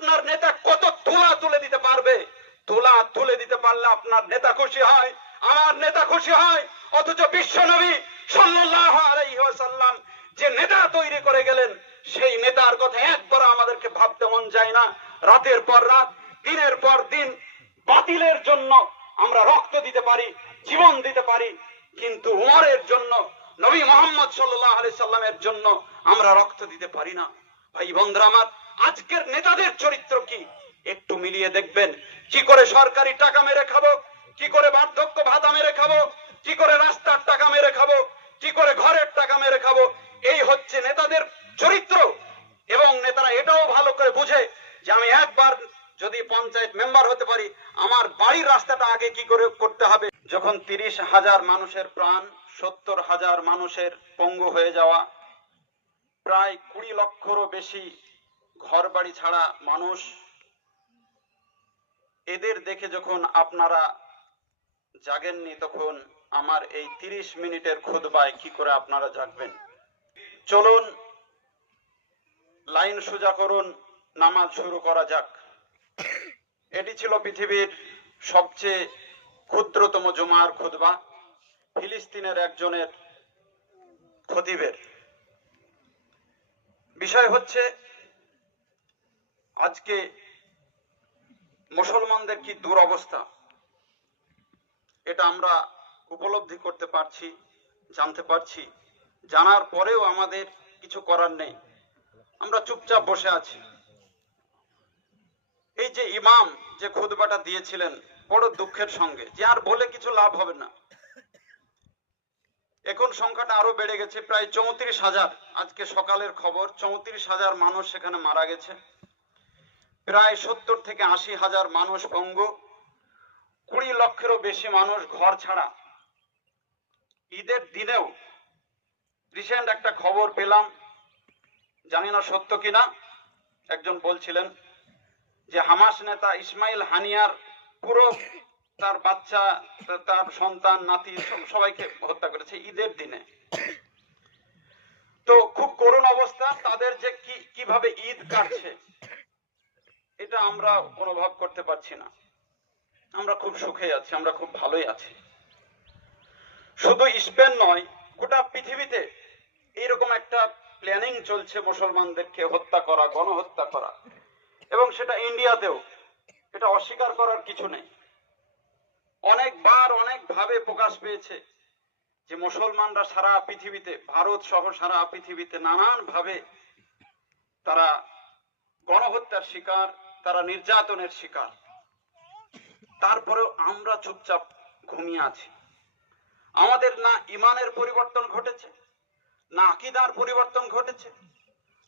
আপনার নেতা কত তুলা তুলে দিতে পারবে, তুলা তুলে দিতে পারলে আপনার নেতা খুশি হয়, আমার নেতা খুশি হয়। অথচ বিশ্ব নবী সাল্লাল্লাহু আলাইহি ওয়াসাল্লাম যে নেতা তৈরি করে গেলেন, সেই নেতার কথা একবার আমাদেরকে ভাবতে মন যায় না। রাতের পর রাত, দিনের পর দিন বাতিলের জন্য আমরা রক্ত দিতে পারি, জীবন দিতে পারি, কিন্তু উমরের জন্য, নবী মুহাম্মদ সাল্লাল্লাহু আলাইহি সাল্লামের জন্য আমরা রক্ত দিতে পারি না। ভাই বন্ধুরা আমার, আজকের নেতাদের চরিত্র কি একটু মিলিয়ে দেখবেন। কি করে সরকারি টাকা মেরে খাবো, কি করে বার্ধক্য ভাতা মেরে খাবো, কি করে রাস্তার টাকা মেরে খাবো, কি করে ঘরের টাকা মেরে খাবো, এই হচ্ছে নেতাদের চরিত্র। এবং নেতারা এটাও ভালো করে বুঝে যে আমি একবার যদি পঞ্চায়েত মেম্বার হতে পারি, আমার বাড়ির রাস্তাটা আগে কি করে করতে হবে। যখন 30,000 মানুষের প্রাণ, 70,000 মানুষের পঙ্গু হয়ে যাওয়া, প্রায় 20 লক্ষেরও বেশি ঘর বাড়ি ছাড়া মানুষ, এদের দেখে যখন আপনারা জাগেননি, তখন আমার এই 30 মিনিটের খুতবায় কি করে আপনারা জাগবেন? চলুন লাইন সোজা করুন, নামাজ শুরু করা যাক। এটি ছিল পৃথিবীর সবচেয়ে ক্ষুদ্রতম জুমার খুতবা, ফিলিস্তিনের একজনের খতিবের। বিষয় হচ্ছে আজকে মুসলমানদের কি দুরবস্থা, এটা আমরা উপলব্ধি করতে পারছি, জানতে পারছি। জানার পরেও আমাদের কিছু করার নেই, আমরা চুপচাপ বসে আছি। এই যে ইমাম যে খুতবাটা দিয়েছিলেন, বড় দুঃখের সঙ্গে, যে আর বলে কিছু লাভ হবে না। এখন সংখ্যাটা আরো বেড়ে গেছে, প্রায় 34,000। আজকে সকালের খবর, 34,000 মানুষ সেখানে মারা গেছে, প্রায় 70 থেকে 80,000 মানুষ পঙ্গু, 20 লক্ষেরও বেশি মানুষ ঘর ছাড়া। ঈদের দিনেও রিসেন্ট একটা খবর পেলাম, জানি না সত্য কিনা, একজন বলছিলেন যে হামাস নেতা ইসমাইল হানিয়ার পুরো তার বাচ্চা, তার সন্তান, নাতি সবাইকে হত্যা করেছে ঈদের দিনে। তো খুব করুণ অবস্থা, তাদের যে কিভাবে ঈদ কাটছে এটা আমরা অনুভব করতে পারছি না। আমরা খুব সুখে আছি, আমরা খুব ভালোই আছি। শুধু স্পেন নয়, গোটা পৃথিবীতে এইরকম একটা প্ল্যানিং চলছে মুসলমানদেরকে হত্যা করা, গণহত্যা করা, এবং সেটা ইন্ডিয়াতেও। এটা অস্বীকার করার কিছু নেই। অনেকবার অনেকভাবে প্রকাশ পেয়েছে যে মুসলমানরা সারা পৃথিবীতে, ভারত সহ সারা পৃথিবীতে নানান ভাবে তারা গণহত্যার শিকার, তারা নির্যাতনের শিকার। তারপরেও আমরা চুপচাপ ঘুমিয়ে আছি। আমাদের না ইমানের পরিবর্তন ঘটেছে, না আকীদার পরিবর্তন ঘটেছে,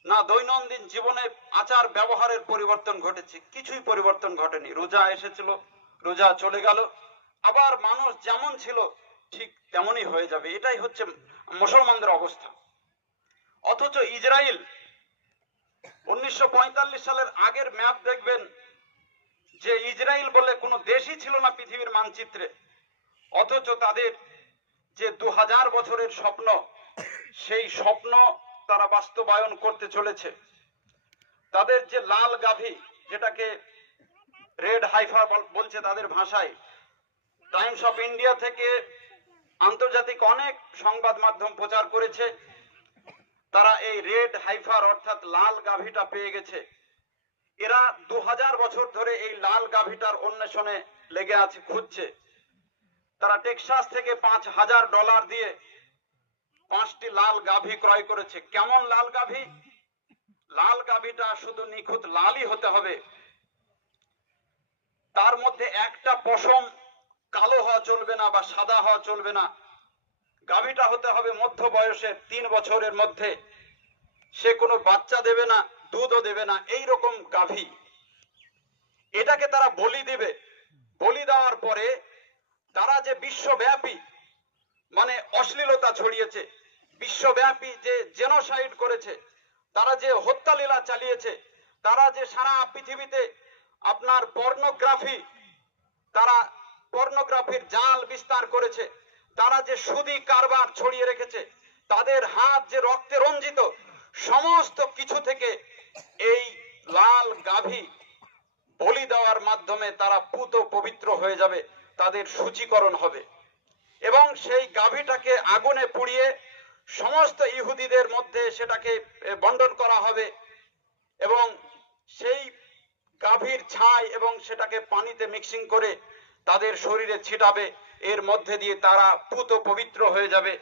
না দৈনন্দিন জীবনে আচার ব্যবহারের পরিবর্তন ঘটেছে, কিছুই পরিবর্তন ঘটেনি। রোজা এসেছিল, রোজা চলে গেল, আবার মানুষ যেমন ছিল ঠিক তেমনই হয়ে যাবে। এটাই হচ্ছে মুসলমানদের অবস্থা। অথচ ইসরায়েল 1945 সালের আগের ম্যাপ দেখবেন যে ইসরায়েল বলে কোনো দেশই ছিল না পৃথিবীর মানচিত্রে। অথচ তাদের যে 2000 বছরের স্বপ্ন, সেই স্বপ্ন তারা বাস্তবায়ন করতে চলেছে। তাদের যে লাল গাভী, যেটাকে রেড হাইফা বলছে তাদের ভাষায়, টাইমস অফ ইন্ডিয়া থেকে আন্তর্জাতিক অনেক সংবাদ মাধ্যম প্রচার করেছে, তারা এই রেড হাইফার অর্থাৎ লাল গাভীটা পেয়ে গেছে। এরা 2000 বছর ধরে এই লাল গাভীটার অন্বেষণে লেগে আছে, খুঁজছে। তারা টেক্সাস থেকে $5,000 দিয়ে 5টি লাল গাভী ক্রয় করেছে। কেমন লাল গাভী? লাল গাভীটা শুধু নিখুঁত লালই হতে হবে, তার মধ্যে একটা পশম কালো হওয়া চলবে না বা সাদা হওয়া চলবে না। গাভীটা হতে হবে মধ্য বয়সের, 3 বছরের মধ্যে। সে কোনো বাচ্চা দেবে না, দুধও দেবে না, এই রকম গাভী। এটাকে তারা বলি দিবে। বলি দেওয়ার পরে তারা যে বিশ্বব্যাপী মানে অশ্লীলতা ছড়িয়েছে, বিশ্বব্যাপী যে জেনোসাইড করেছে, তারা যে হত্যালীলা চালিয়েছে, তারা যে সারা পৃথিবীতে আপনার তারা পর্নোগ্রাফির জাল বিস্তার করেছে, তারা যে সুদী কারবার ছড়িয়ে রেখেছে, তাদের হাত যে রক্তে রঞ্জিত, সমস্ত কিছু থেকে এই লাল গাভী মাধ্যমে তারা পুত পবিত্র হয়ে যাবে, তাদের শুচিকরণ হবে এবং সেই গাভীটাকে আগুনে পুড়িয়ে সমস্ত ইহুদিদের মধ্যে সেটাকে বন্টন করা হবে এবং সেই গাভীর ছাই এবং সেটাকে পানিতে মিক্সিং করে তাদের শরীরে ছিটাবে, এর মধ্যে দিয়ে তারা পুত পবিত্র হয়ে যাবে।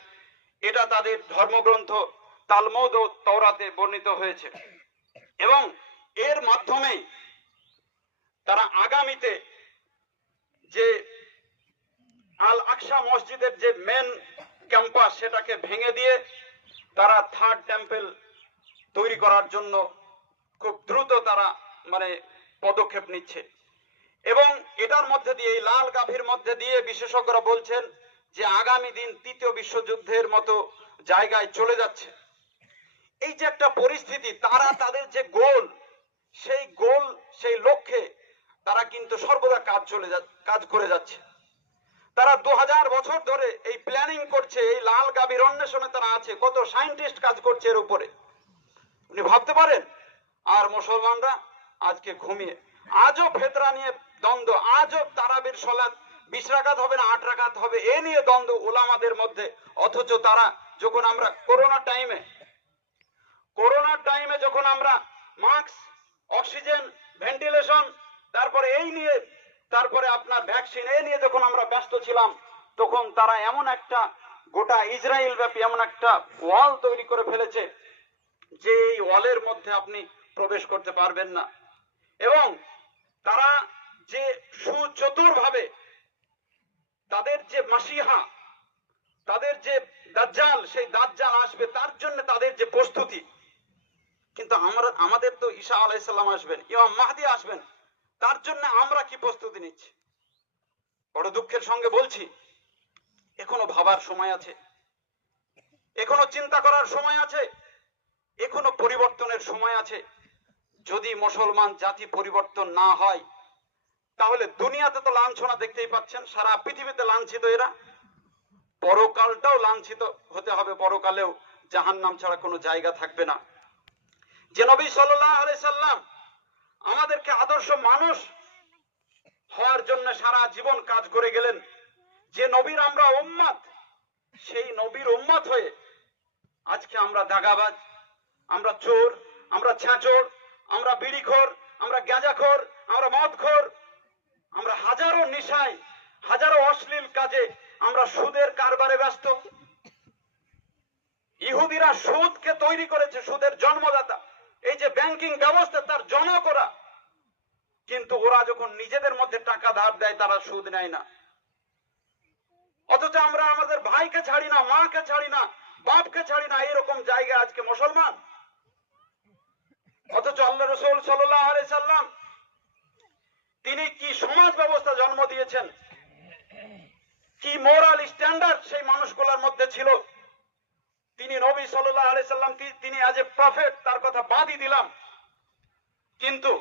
এটা তাদের ধর্মগ্রন্থ তালমুদ ও তওরাতে বর্ণিত হয়েছে এবং এর মাধ্যমে তারা আগামীতে যে আল আকসা মসজিদের যে মেন ক্যাম্পাস সেটাকে ভেঙে দিয়ে তারা থার্ড টেম্পল তৈরি করার জন্য খুব দ্রুত তারা পদক্ষেপ নিচ্ছে এবং এটার মধ্যে দিয়ে এই লাল গাভীর মধ্যে দিয়ে বিশেষজ্ঞরা বলছেন যে আগামী দিন তৃতীয় বিশ্বযুদ্ধের মতো জায়গায় চলে যাচ্ছে। এই যে একটা পরিস্থিতি, তারা তাদের যে গোল সেই লক্ষ্যে তারা কিন্তু সর্বদা কাজ করে যাচ্ছে। তারা 2000 বছর ধরে এই প্ল্যানিং করছে, এই লাল গাভীর অন্বেষণে তারা আছে, কত সায়েন্টিস্ট কাজ করছে এর উপরে, আপনি ভাবতে পারেন। আর মুসলমানরা আজকে ঘুমিয়ে, আজও ফেতরা নিয়ে দ্বন্দ্ব, আজও তারাবির সালাত 20 রাকাত হবে না 8 রাকাত হবে, এ নিয়ে দ্বন্দ্ব উলামাদের মধ্যে। অথচ তারা যখন আমরা করোনা টাইমে যখন আমরা মাস্ক, অক্সিজেন, ভেন্টিলেশন, তারপরে আপনার ভ্যাকসিন এ নিয়ে যখন আমরা ব্যস্ত ছিলাম, তখন তারা এমন একটা গোটা ইসরায়েল ব্যাপী এমন একটা ওয়াল তৈরি করে ফেলেছে যে এই ওয়ালের মধ্যে আপনি প্রবেশ করতে পারবেন না। এবং তারা যে সুচতুরভাবে তাদের যে মাসিহা, তাদের যে দাজ্জাল, সেই দাজ্জাল আসবে তার জন্য তাদের যে প্রস্তুতি, কিন্তু আমাদের তো ঈসা আলাইহিস সালাম আসবেন, ইমাম মাহদি আসবেন, তার জন্য আমরা কি প্রস্তুতি নিচ্ছি? বড় দুঃখের সঙ্গে বলছি, এখনো ভাবার সময় আছে, এখনো চিন্তা করার সময় আছে, এখনো পরিবর্তনের সময় আছে। যদি মুসলমান জাতি পরিবর্তন না হয়, তাহলে দুনিয়াতে তো লাঞ্ছনা দেখতেই পাচ্ছেন, সারা পৃথিবীতে লাঞ্ছিত এরা, পরকালটাও লাঞ্ছিত হতে হবে, পরকালেও জাহান্নাম ছাড়া কোনো জায়গা থাকবে না। যে নবী সাল্লাল্লাহু আলাইহি সাল্লাম আমাদেরকে আদর্শ মানুষ হওয়ার জন্য সারা জীবন কাজ করে গেলেন, যে নবীর আমরা উম্মত, সেই নবীর উম্মত হয়ে আজকে আমরা দাগাবাজ, আমরা চোর, আমরা ছ্যাঁচড়, আমরা বিড়িখোর, আমরা গাঁজাখোর, আমরা মদখোর, আমরা হাজারো নেশায়, হাজারো অশ্লীল কাজে, আমরা সুদের কারবারে ব্যস্ত। ইহুদিরা সুদকে তৈরি করেছে, সুদের জন্মদাতা, এই যে ব্যাংকিং ব্যবস্থা তার জনক ওরা, কিন্তু ওরা যখন নিজেদের মধ্যে টাকা ধার দেয় তারা সুদ নেয় না। অথচ আমরা আমাদের ভাইকে ছাড়ি না, মাকে ছাড়ি না, বাপকে ছাড়ি না, এরকম জায়গায় আজকে মুসলমান। অথচ আল্লাহ রাসূল সাল্লাল্লাহু আলাইহি সাল্লাম তিনি কি সমাজ ব্যবস্থা জন্ম দিয়েছেন, কি মোরাল স্ট্যান্ডার্ড সেই মানুষগুলোর মধ্যে ছিল। তিনি নবী সাল্লাল্লাহু আলাইহি সাল্লাম, তিনি অ্যাজ এ প্রফেট, তার কথা বাদই দিলাম, কিন্তু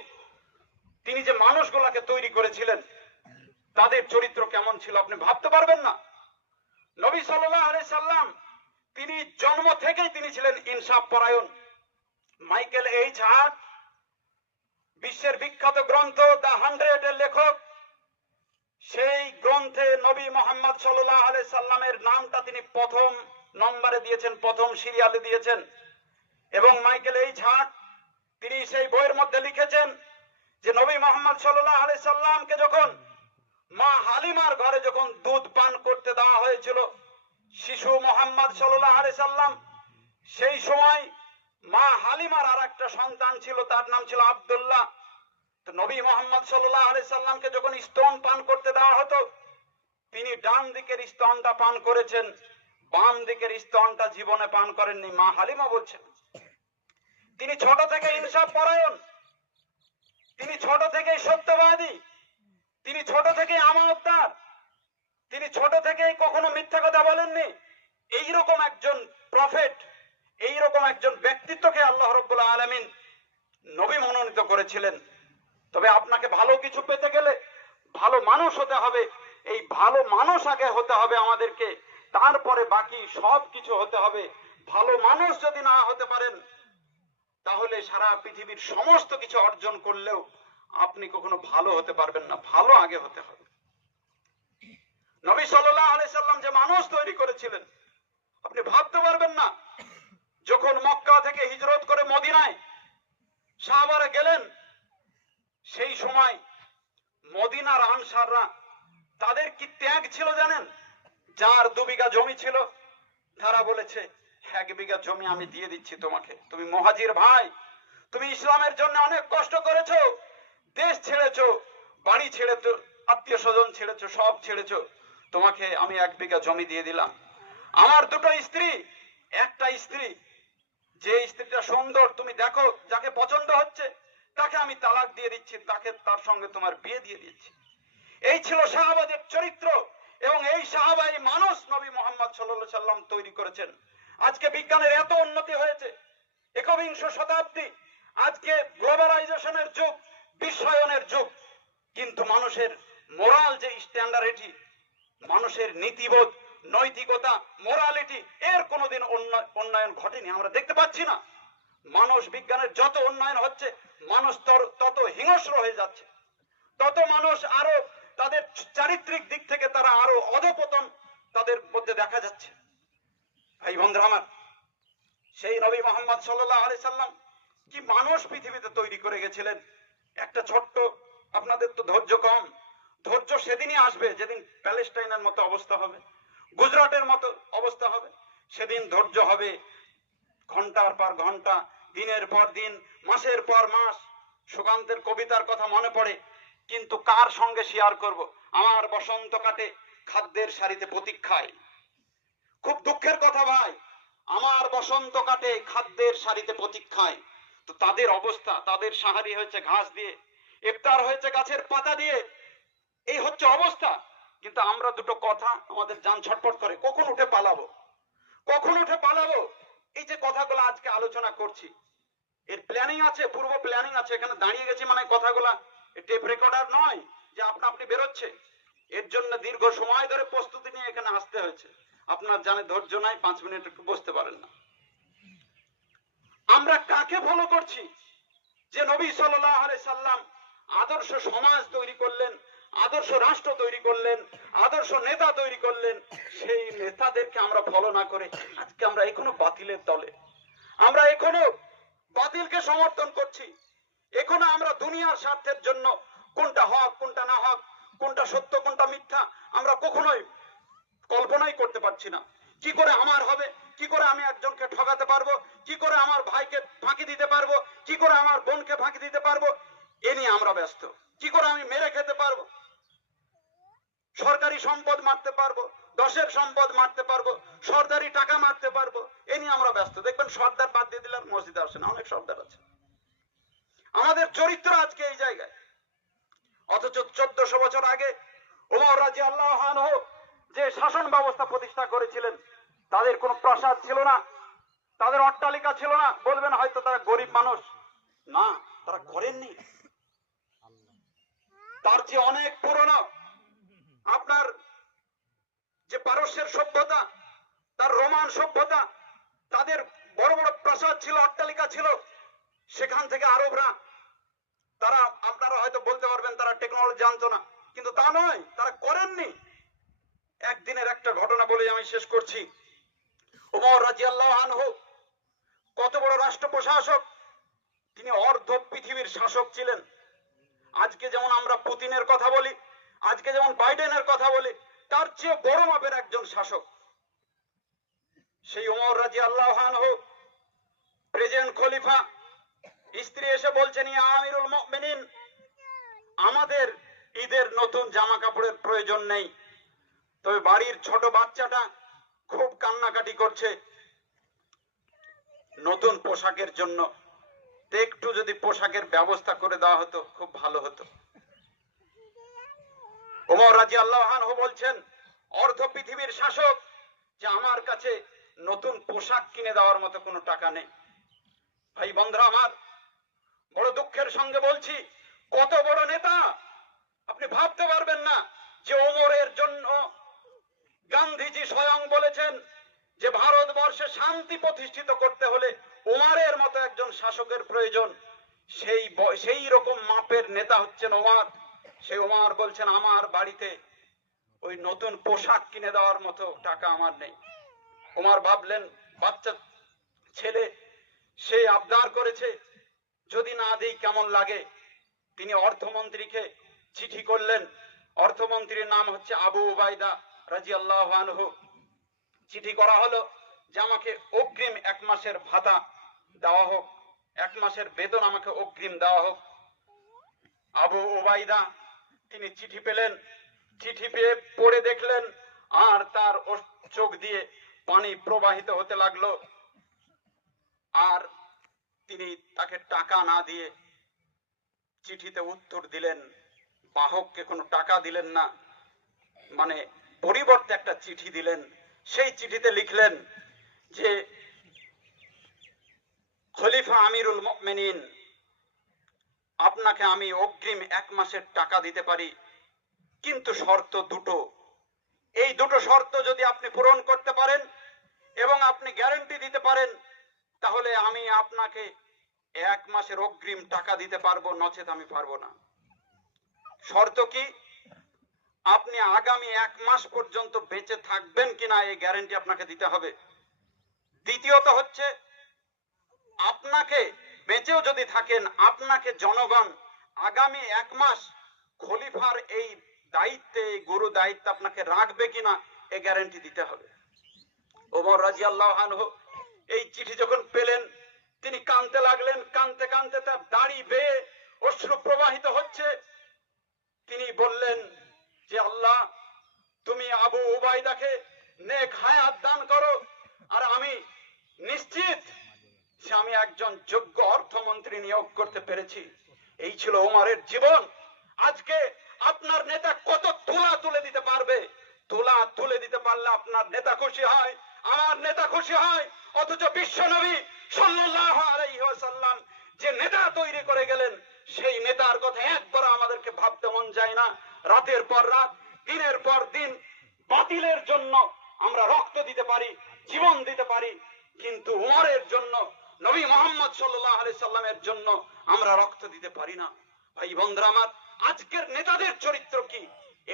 তিনি যে মানুষগুলোকে তৈরি করেছিলেন তাদের চরিত্র কেমন ছিল আপনি ভাবতে পারবেন না। নবী সাল্লাল্লাহু আলাইহি সাল্লাম তিনি জন্ম থেকেই তিনি ছিলেন ইনসাফ পরায়ণ। মাইকেল এইচ হার্ট, বিশ্বের বিখ্যাত গ্রন্থ দ্য 100 এর লেখক, সেই গ্রন্থে নবী মুহাম্মদ সাল্লাল্লাহু আলাইহি সাল্লামের নামটা তিনি প্রথম নম্বরে দিয়েছেন, প্রথম সিরিয়ালে দিয়েছেন। এবং মাইকেল এইচ হার্ট তিনি সেই বইয়ের মধ্যে লিখেছেন যে নবী মুহাম্মদ সাল্লাল্লাহু আলাইহি সাল্লামকে যখন মা হালিমার ঘরে যখন দুধ পান করতে দেওয়া হয়েছিল, শিশু মুহাম্মদ সাল্লাল্লাহু আলাইহি সাল্লাম, সেই সময় মা হালিমার আর একটা সন্তান ছিল, তার নাম ছিল আব্দুল্লাহ। তো নবী মুহাম্মদ সাল্লাল্লাহু আলাইহি সাল্লামকে যখন স্তন পান করতে দেওয়া হতো, তিনি ডান দিকের স্তনটা পান করেছেন, বাম দিকের স্তনটা জীবনে পান করেননি। মা হালিমা বলছেন তিনি ছোট থেকে ইনসাফ পরায়ণ, তিনি ছোট থেকেই সত্যবাদী, তিনি ছোট থেকেই আমানতদার, তিনি ছোট থেকেই কখনো মিথ্যা কথা বলেননি। এইরকম একজন প্রফেট, এইরকম একজন ব্যক্তিত্বকে আল্লাহ রাব্বুল আলামিন নবী মনোনীত করেছিলেন। তবে আপনাকে ভালো কিছু পেতে গেলে ভালো মানুষ হতে হবে, এই ভালো মানুষ আগে হতে হবে আমাদেরকে, তারপরে বাকি সব কিছু হতে হবে। ভালো মানুষ যদি না হতে পারেন, তাহলে সারা পৃথিবীর সমস্ত কিছু অর্জন করলেও আপনি কখনো ভালো হতে পারবেন না, ভালো আগে হতে হবে। নবী সাল্লাল্লাহু আলাইহি সাল্লাম যে মানুষ তৈরি করেছিলেন আপনি ভাবতে পারবেন না। যখন মক্কা থেকে হিজরত করে মদিনায় সাহাবারা গেলেন, সেই সময় মদিনার আনসাররা তাদের কি ত্যাগ ছিল জানেন? যার 2 বিঘা জমি ছিল তারা বলেছে 1 বিঘা জমি আমি দিয়ে দিচ্ছি তোমাকে, তুমি মুহাজির ভাই, তুমি ইসলামের জন্য অনেক কষ্ট করেছো, দেশ ছেড়েছো, বাড়ি ছেড়েছো, আত্মীয় স্বজন ছেড়েছো, সব ছেড়েছো, তোমাকে আমি 1 বিঘা জমি দিয়ে দিলাম। আমার 2টো স্ত্রী, একটা স্ত্রী যে স্ত্রীটা সুন্দর তুমি দেখো যাকে পছন্দ হচ্ছে তাকে আমি তালাক দিয়ে দিচ্ছি, তার সঙ্গে তোমার বিয়ে দিয়ে দিচ্ছি। এই ছিল সাহাবাদের চরিত্র এবং এই সাহাবাই মানুষ নবী মুহাম্মদ সাল্লাল্লাহু আলাইহি সাল্লাম তৈরি করেছেন। আজকে বিজ্ঞানের এত উন্নতি হয়েছে, 21শ শতাব্দী, আজকে গ্লোবালাইজেশনের যুগ, বিশ্বায়নের যুগ, কিন্তু মানুষের মোরাল যে স্ট্যান্ডার্ডিটি, মানুষের নীতিবোধ, নৈতিকতা, মোরালিটি এর কোনোদিন উন্নয়ন ঘটেনি, আমরা দেখতে পাচ্ছি না। মানুষ বিজ্ঞানের যত উন্নয়ন হচ্ছে মানুষ তত হিংস্র হয়ে যাচ্ছে, তত মানুষ আরো তাদের চারিত্রিক দিক থেকে তারা আরো অধপতন তাদের মধ্যে দেখা যাচ্ছে। ভাই বন্ধুরা আমার, সেই নবী মুহাম্মদ সাল্লাল্লাহু আলাইহি সাল্লাম কি মানুষ পৃথিবীতে তৈরি করে গেছিলেন। একটা ছোট্ট, আপনাদের তো ধৈর্য কম, ধৈর্য সেদিনই আসবে যেদিন প্যালেস্টাইনের মতো অবস্থা হবে, গুজরাটের মতো অবস্থা হবে, সেদিন ধৈর্য হবে ঘন্টার পর ঘন্টা, দিনের পর দিন, মাসের পর মাস। সুকান্তের কবিতার কথা মনে পড়ে, কিন্তু কার সঙ্গে শেয়ার করব? আমার বসন্ত কাটে খাদ্যের সারিতে প্রতীক্ষায়। খুব দুঃখের কথা ভাই, আমার বসন্ত কাটে খাদ্যের সারিতে প্রতীক্ষায়। তো তাদের অবস্থা, তাদের সাহারি হয়েছে ঘাস দিয়ে, ইফতার হয়েছে গাছের পাতা দিয়ে, এই হচ্ছে অবস্থা। কিন্তু আমরা 2টো কথা আমাদের জান ছটফট করে, কখন উঠে পালাবো, কখন উঠে পালাবো। এই যে কথাগুলো আজকে আলোচনা করছি এর প্ল্যানিং আছে, পূর্ব প্ল্যানিং আছে। এখানে দাঁড়িয়ে গেছি মানে কথাগুলা টেপ রেকর্ডার নয় যে আপনি বেরোচ্ছে। এর জন্য দীর্ঘ সময় ধরে প্রস্তুতি নিয়ে এখানে আসতে হয়েছে। আপনার জানে ধৈর্য নাই, 5 মিনিট একটু বসতে পারেন না। আমরা কাকে ফলো করছি? যে নবী সাল্লাল্লাহু আলাইহি সাল্লাম আদর্শ সমাজ তৈরি করলেন, আদর্শ রাষ্ট্র তৈরি করলেন, আদর্শ নেতা তৈরি করলেন, সেই নেতাদেরকে আমরা ফলো না করে আজকে আমরা এখনো বাতিলের দলে, আমরা এখনো বাতিলকে সমর্থন করছি। এখনো আমরা দুনিয়ার স্বার্থের জন্য কোনটা হক কোনটা না হক, কোনটা সত্য কোনটা মিথ্যা আমরা কখনোই কল্পনাই করতে পারছি না। কি করে আমার হবে, কি করে আমি একজনকে ঠকাতে পারবো, কি করে আমার ভাইকে ফাঁকি দিতে পারবো, কি করে আমার বোনকে ফাঁকি দিতে পারবো, এ নিয়ে আমরা ব্যস্ত। কি করে আমি মেরে খেতে পারবো, সরকারি সম্পদ মারতে পারবো, দশের সম্পদ মারতে পারবো, সরকারি টাকা মারতে পারবো, এ নিয়ে আমরা ব্যস্ত। দেখবেন সর্দার বাদ দিয়ে দিলে আর মসজিদে আসে না, অনেক সর্দার আছে। আমাদের চরিত্র আজকে এই জায়গায়। অথচ 1400 বছর আগে ওমর রাদিয়াল্লাহু আনহু যে শাসন ব্যবস্থা প্রতিষ্ঠা করেছিলেন, তাদের কোনো প্রাসাদ ছিল না, তাদের অট্টালিকা ছিল না। বলবেন হয়তো তারা গরিব মানুষ, না, তারা করেননি। তার যে অনেক পুরনো আপনার যে পারস্যের সভ্যতা, তার রোমান সভ্যতা, তাদের বড় বড় প্রাসাদ ছিল, অট্টালিকা ছিল। সেখান থেকে আরবরা, তারা আপনারা হয়তো বলতে পারবেন তারা টেকনোলজি জানতো না, কিন্তু তা নয়, তারা করেননি। একদিনের একটা ঘটনা বলে আমি শেষ করছি। ওমর রাদিয়াল্লাহু আনহু কত বড় রাষ্ট্র প্রশাসক, তিনি অর্ধ পৃথিবীর শাসক ছিলেন। আজকে যেমন আমরা পুতিনের কথা বলি, আজকে যেমন বাইডেনের কথা বলি, তার চেয়ে বড় মাপের একজন শাসক সেই ওমর রাদিয়াল্লাহু আনহু। প্রেসিডেন্ট খলিফা স্ত্রী এসে বলছেন, ইয়া আমিরুল মুমিনিন, আমাদের ঈদের নতুন জামা কাপড়ের প্রয়োজন নেই, তবে বাড়ির ছোট বাচ্চাটা খুব কান্নাকাটি করছে নতুন পোশাকের জন্য, একটু যদি পোশাকের ব্যবস্থা করে দেওয়া হতো খুব ভালো হতো। ওমর রাদিয়াল্লাহু আনহু বলছেন, অর্ধ পৃথিবীর শাসক, যে আমার কাছে নতুন পোশাক কিনে দেওয়ার মতো কোনো টাকা নেই। ভাই বন্ধুরা আমার, বড় দুঃখের সঙ্গে বলছি, কত বড় নেতা আপনি ভাবতে পারবেন না যে ওমরের জন্য গান্ধীজি স্বয়ং বলেছেন যে ভারতবর্ষে শান্তি প্রতিষ্ঠিত করতে হলে ওমরের মতো একজন শাসকের প্রয়োজন। সেই রকম মাপের নেতা হচ্ছেন ওমর। সেই ওমর বলছেন আমার বাড়িতে ওই নতুন পোশাক কিনে দেওয়ার মতো টাকা আমার নেই। ওমর ভাবলেন বাচ্চা ছেলে, সে আবদার করেছে, যদি না দেই কেমন লাগে। তিনি অর্থমন্ত্রীকে চিঠি করলেন। অর্থমন্ত্রীর নাম হচ্ছে আবু উবাইদা রাদিয়াল্লাহু আনহু। চিঠি করা হলো যে আমাকে অগ্রিম 1 মাসের ভাতা দেওয়া হোক, 1 মাসের বেতন আমাকে অগ্রিম দেওয়া হোক। আবু উবাইদা তিনি চিঠি পেলেন। চিঠি পেয়ে পড়ে দেখলেন আর তার চোখ দিয়ে পানি প্রবাহিত হতে লাগলো। আর তিনি তাকে টাকা না দিয়ে চিঠিতে উত্তর দিলেন, বাহককে কোনো টাকা দিলেন না, মানে পরিবর্তে একটা চিঠি দিলেন। সেই চিঠিতে লিখলেন যে খলিফা আমিরুল মুমিনিন, আপনাকে আমি অগ্রিম 1 মাসের টাকা দিতে পারি, কিন্তু শর্ত দুটো। এই দুটো শর্ত যদি আপনি পূরণ করতে পারেন এবং আপনি গ্যারান্টি দিতে পারেন, তাহলে আমি আপনাকে 1 মাসের অগ্রিম টাকা দিতে পারবো, নচেত আমি পারবো না। শর্ত কি? আপনি আগামী 1 মাস পর্যন্ত বেঁচে থাকবেন কিনা এই গ্যারান্টি আপনাকে দিতে হবে। দ্বিতীয়ত হচ্ছে, আপনাকে বেঁচেও যদি থাকেন, আপনাকে জনগণ আগামী 1 মাস খলিফার এই দায়িত্বে, এই গুরু দায়িত্ব আপনাকে রাখবে কিনা এই গ্যারান্টি দিতে হবে। ওমর রাদিয়াল্লাহু আনহু এই চিঠি যখন পেলেন, তিনি কাঁদতে লাগলেন। কাঁদতে কাঁদতে তার দাড়ি বেয়ে অশ্রু প্রবাহিত হচ্ছে। তিনি বললেন যে আল্লাহ, তুমি আবু উবাইদাকে নেক হায়াত দান করো, আর আমি নিশ্চিত যে আমি একজন যোগ্য অর্থমন্ত্রী নিয়োগ করতে পেরেছি। এই ছিল ওমরের জীবন। আজকে আপনার নেতা কত তোলা তুলে দিতে পারবে? তোলা তুলে দিতে পারলে আপনার নেতা খুশি হয়, আমার নেতা খুশি হয়। অথচ বিশ্বনবী সাল্লাল্লাহু আলাইহি ওয়াসাল্লাম যে নেতা তৈরি করে গেলেন, সেই নেতার কথা একবার আমাদেরকে ভাবতে মন যায় না। রাতের পর রাত, দিনের পর দিন বাতিলের জন্য আমরা রক্ত দিতে পারি, জীবন দিতে পারি, কিন্তু ওমরের জন্য, নবী মুহাম্মদ সাল্লাল্লাহু আলাইহি সাল্লামের জন্য আমরা রক্ত দিতে পারি না। ভাই বন্ধুরা আমার, আজকের নেতাদের চরিত্র কি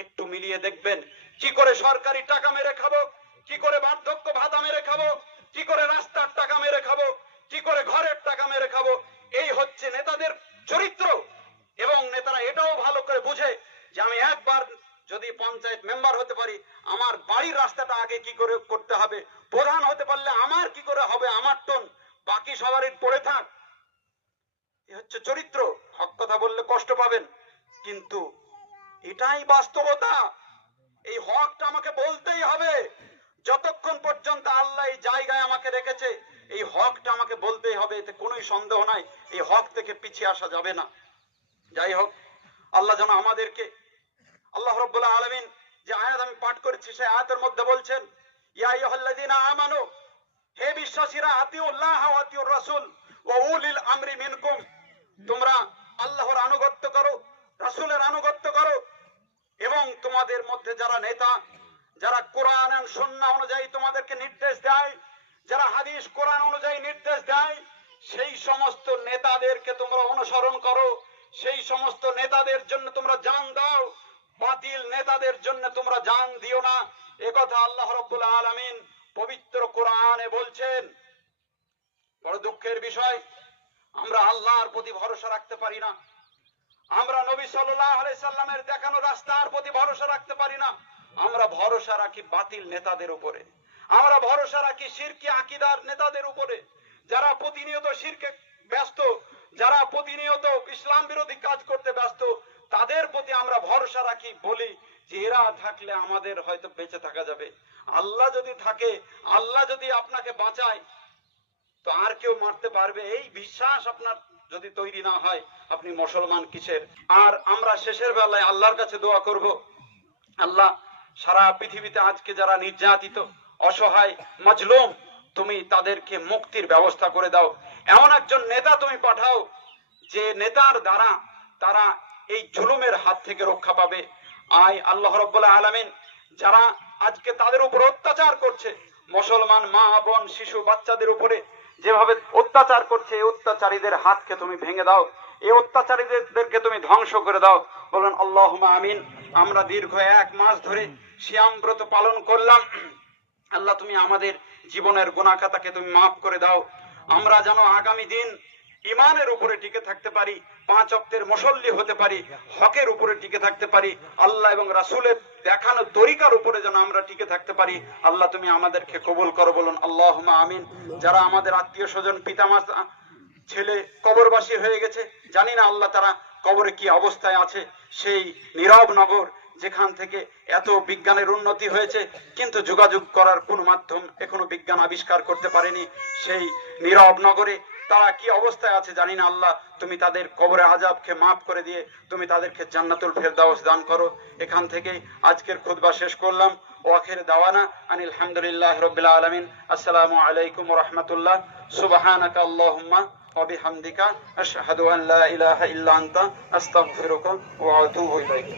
একটু মিলিয়ে দেখবেন। কি করে সরকারি টাকা মেরে খাবো, কি করে বার্ধক্য ভাতা মেরে খাবো, কি করে রাস্তার টাকা মেরে খাবো, কি করে ঘরের টাকা মেরে খাবো, এই হচ্ছে নেতাদের চরিত্র। এবং নেতারা এটাও ভালো করে বুঝে যে আমি একবার যদি পঞ্চায়েত মেম্বার হতে পারি, আমার বাড়ির রাস্তাটা আগে কি করে করতে হবে, প্রধান হতে পারলে আমার কি করে হবে, আমার টন, বাকি সবারই পড়ে থাক। এ হচ্ছে চরিত্র। হক কথা বললে কষ্ট পাবেন, কিন্তু এটাই বাস্তবতা। এই হকটা আমাকে বলতেই হবে। যতক্ষণ পর্যন্ত আল্লাহ এই জায়গায় আমাকে রেখেছে, এই হকটা আমাকে বলতেই হবে, এতে কোনোই সন্দেহ নাই। এই হক থেকে পিছিয়ে আসা যাবে না। যাই হোক, আল্লাহ যেন আমাদেরকে, আল্লাহ রাব্বুল আলামিন যে আয়াত আমি পাঠ করেছি, সেই আয়াতের মধ্যে বলছেন, ইয়া আইয়ুহাল্লাযীনা আমানু, হে বিশ্বাসীরা, আতিউল্লাহ ওয়া আতিউর রাসূল ওয়া উলিল আমরি মিনকুম, তোমরা আল্লাহর আনুগত্য করো, রাসূলের আনুগত্য করো, এবং তোমাদের মধ্যে যারা নেতা, যারা কোরআন আর সুন্নাহ অনুযায়ী তোমাদেরকে নির্দেশ দেয়, যারা হাদিস কোরআন অনুযায়ী নির্দেশ দেয়, সেই সমস্ত নেতাদেরকে তোমরা অনুসরণ করো। সেই সমস্ত নেতাদের জন্য তোমরা জান দাও, বাতিল নেতাদের জন্য তোমরা জান দিও না। একথা আল্লাহ রাব্বুল আলামিন পবিত্র কোরআনে বলছেন। বড় দুঃখের বিষয়, আমরা আল্লাহর প্রতি ভরসা রাখতে পারি না। আমরা নবী সাল্লাল্লাহু আলাইহি সাল্লামের দেখানো রাস্তার প্রতি ভরসা রাখতে পারি না। আমরা ভরসা রাখি বাতিল নেতাদের উপরে। আমরা ভরসা রাখি শিরকি আকীদার নেতাদের উপরে, যারা প্রতিনিয়ত শিরকে ব্যস্ত, যারা প্রতিনিয়ত ইসলাম বিরোধী কাজ করতে ব্যস্ত, তাদের প্রতি আমরা ভরসা রাখি, বলি যে এরা থাকলে আমাদের হয়তো বেঁচে থাকা যাবে। আল্লাহ যদি থাকে, আল্লাহ যদি আপনাকে বাঁচায়, তো আর কেউ মারতে পারবে, এই বিশ্বাস আপনার যদি তৈরি না হয়, আপনি মুসলমান কিসের? আর আমরা শেষের বেলায় আল্লাহর কাছে দোয়া করব, আল্লাহ, সারা পৃথিবীতে আজকে যারা নির্যাতিত, অসহায়, মাজলুম, তুমি তাদেরকে মুক্তির ব্যবস্থা করে দাও। এমন একজন নেতা তুমি পাঠাও, যে নেতার দ্বারা তারা এই জুলুমের হাত থেকে রক্ষা পাবে। আয় আল্লাহ রাব্বুল আলামিন, যারা আজকে তাদের উপর অত্যাচার করছে, মুসলমান মা বোন শিশু বাচ্চাদের উপরে যেভাবে অত্যাচার করছে, এই অত্যাচারীদের হাতকে তুমি ভেঙে দাও। এই অত্যাচারীদেরকে তুমি ধ্বংস করে দাও। বলুন আল্লাহুম্মা আমিন। আমরা দীর্ঘ 1 মাস ধরে সিয়াম ব্রত পালন করলাম। আল্লাহ তুমি আমাদের জীবনের গুনাহ খাতাকে তুমি মাফ করে দাও। আমরা যেন আগামী দিন ইমানের উপরে টিকে থাকতে পারি, 5 ওয়াক্তের মুসল্লি হতে পারি, হকের উপরে টিকে থাকতে পারি, আল্লাহ এবং রাসূলের দেখানো তরিকার উপরে যেন আমরা টিকে থাকতে পারি। আল্লাহ তুমি আমাদেরকে কবুল করো। বলুন আল্লাহুম্মা আমিন। যারা আমাদের আত্মীয় স্বজন পিতামাতা ছেলে কবরবাসী হয়ে গেছে, জানি না আল্লাহ তারা কবরে কি অবস্থায় আছে। সেই নীরব নগর যেখান থেকে এত বিজ্ঞানের উন্নতি হয়েছে কিন্তু যোগাযোগ করার কোন মাধ্যম এখনো বিজ্ঞান আবিষ্কার করতে পারেনি, সেই নীরব নগরে তারা কি অবস্থায় আছে জানি না। আল্লাহ তুমি তাদের কবরে আযাবকে মাফ করে দিয়ে তুমি তাদেরকে জান্নাতুল ফেরদাউস দান করো। এখান থেকে আজকের খুতবা শেষ করলাম। ওয়াখির দাওয়ানা আনিল হামদুলিল্লাহি রাব্বিল আলামিন। আসসালামু আলাইকুম ওয়া রাহমাতুল্লাহ। সুবহানাকা আল্লাহুম্মা ওয়া বিহামদিকা আশহাদু আন লা ইলাহা ইল্লা আনতা আস্তাগফিরুকা ওয়া আতুবু ইলাইক।